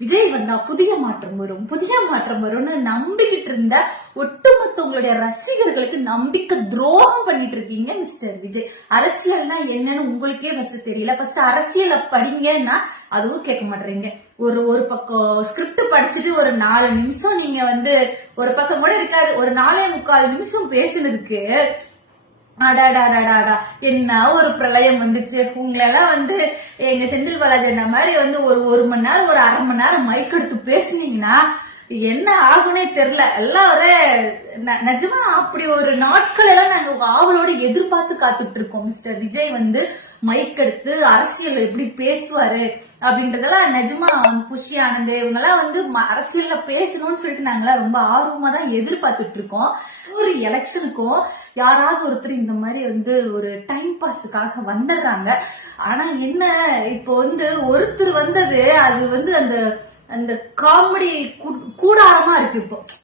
விஜய் வந்தா புதிய மாற்றம் வரும் புதிய மாற்றம் வரும்னு நம்பிக்கிட்டு இருந்த ஒட்டுமொத்த உங்களுடைய ரசிகர்களுக்கு நம்பிக்கை துரோகம் பண்ணிட்டு இருக்கீங்க மிஸ்டர் விஜய். அரசியல்னா என்னன்னு உங்களுக்கே ஃபர்ஸ்ட் தெரியல. ஃபர்ஸ்ட் அரசியலை படிங்கன்னா அதுவும் கேட்க மாட்டீங்க ஒரு ஒரு பக்கம் ஸ்கிரிப்ட் படிச்சுட்டு ஒரு நாலு நிமிஷம் நீங்க வந்து ஒரு பக்கம் கூட இருக்காது. ஒரு நாலே முக்கால் நிமிஷம் பேசினதுக்கு அடாடாடாடாடா என்ன ஒரு பிரளயம் வந்துச்சு உங்களெல்லாம் வந்து எங்க செந்தில் பாலாஜி அண்ணா மாதிரி வந்து ஒரு ஒரு மணி நேரம் ஒரு அரை மணி நேரம் மைக் எடுத்து பேசுனீங்கன்னா என்ன ஆகுனே தெரியல எல்லாம் ஒரு நிஜமா அப்படி ஒரு நாட்கள் எல்லாம் நாங்க ஆவலோட எதிர்பார்த்து காத்துட்டு இருக்கோம் மிஸ்டர் விஜய் வந்து மைக் எடுத்து அரசியல் எப்படி பேசுவாரு அப்படின்றதெல்லாம் நிஜமா புஷி ஆனந்த் இவங்கெல்லாம் வந்து ம- அரசியல்ல பேசணும்னு சொல்லிட்டு நாங்கெல்லாம் ரொம்ப ஆர்வமா தான் எதிர்பார்த்துட்டு இருக்கோம் ஒரு எலெக்ஷனுக்கும் யாராவது ஒருத்தர் இந்த மாதிரி வந்து ஒரு டைம் பாஸுக்காக வந்துடுறாங்க ஆனா என்ன இப்போ வந்து ஒருத்தர் வந்தது அது வந்து அந்த அந்த காமெடி கூடாரமா இருக்கு இப்போ.